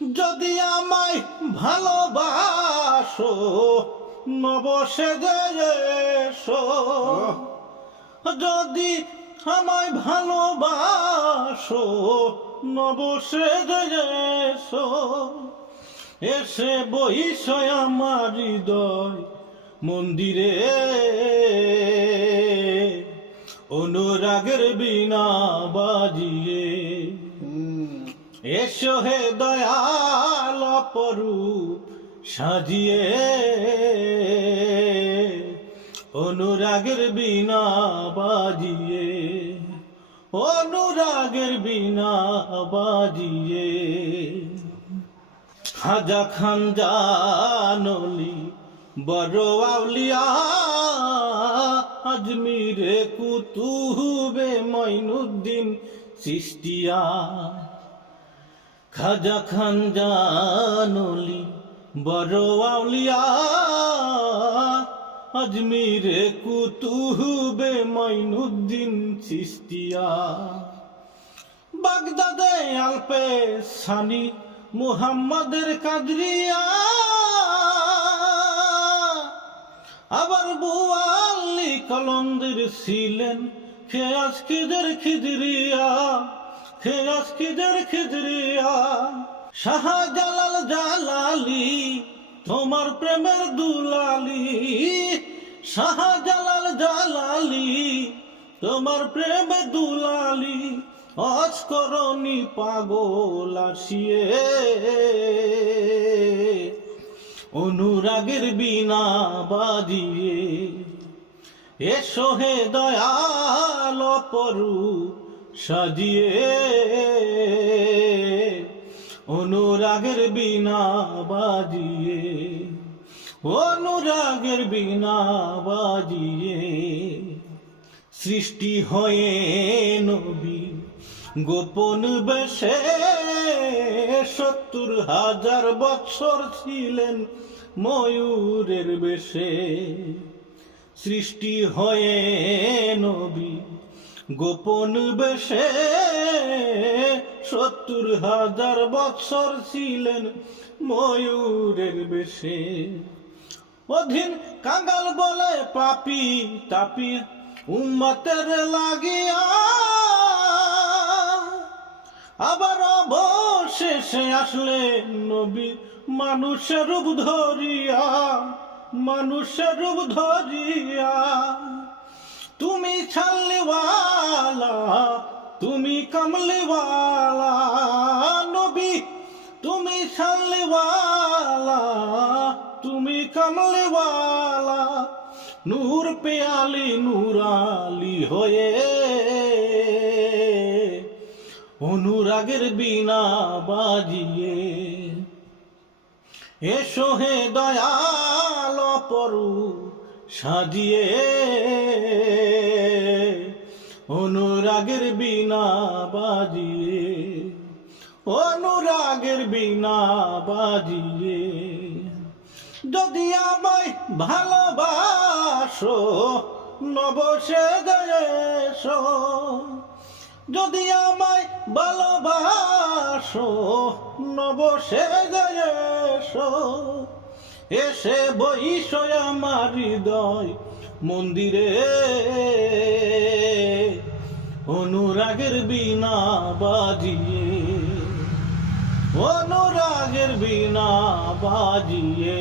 যদি আমায় ভালোবাসো নবসে এসো। যদি আমায় ভালোবাসো নবসে এসো। এসে বহিষয় আমার হৃদয় মন্দিরে। অনুরাগের বিনা বাজিয়ে এসো হে দয়াল অপরূপ, সাজিয়ে। অনুরাগের বিনা বাজিয়ে, অনুরাগের বিনা বাজিয়ে। খাজা খান জানলি বড় আউলিয়া, আজমিরে কুতুবে মঈনুদ্দিন সৃষ্টিয়া খাজা খান জানলি, বড় আউলিয়া, আজমিরে কুতুবে মঈনুদ্দিন সৃষ্টিয়া বাগদাদে আলপে সানি, মুহাম্মাদের কাদরিয়া। আবার বুয়াল্লি কলন্দের ছিলেন খেয়াস খিদের খিদরিয়া। খেয়াস খিদের খিদরিয়া, শাহজালাল জালালি, তোমার প্রেমের দুলালি, শাহজালাল জালালি, তোমার প্রেমে দুলালি, আজ করনি পাগল আসিয়ে অনুরাগের বিনা বাজিয়ে, এসো হে দয়াল পরু সাজিয়ে অনুরাগের বিনা বাজিয়ে, অনুরাগের বিনা বাজিয়ে সৃষ্টি হয়ে নবী গোপন বেশে সত্তর হাজার বৎসর ছিলেন ময়ূরের বেশে। সৃষ্টি হয়ে নবী গোপন বেশে সত্তর হাজার বৎসর ছিলেন ময়ূরের বেশে। অধীন কাঙ্গাল বলে পাপি তাপি উম্মতের লাগিয়া। আবার অবশেষে আসলে নবী, মানুষের রূপ ধরিয়া, মানুষের রূপ ধরিয়া। তুমি ছাল্লিওয়ালা তুমি কমলিওয়ালা নবী। তুমি ছাল্লিওয়ালা তুমি কমলিওয়ালা। নূর পেয়ালি নূরালি হয়ে অনুরাগের বিনা বাজিয়ে। এসো হে দয়াল পরু সাজিয়ে অনুরাগের বিনা বাজিয়ে, অনুরাগের বিনা বাজিয়ে। যদি আমায় ভালোবাসো, নবসে এসো যদি আমায় ভালোবাসো, নবসে এসো এসে বইস আমার হৃদয় মন্দিরে। অনুরাগের বিনা বাজিয়ে অনুরাগের বিনা বাজিয়ে।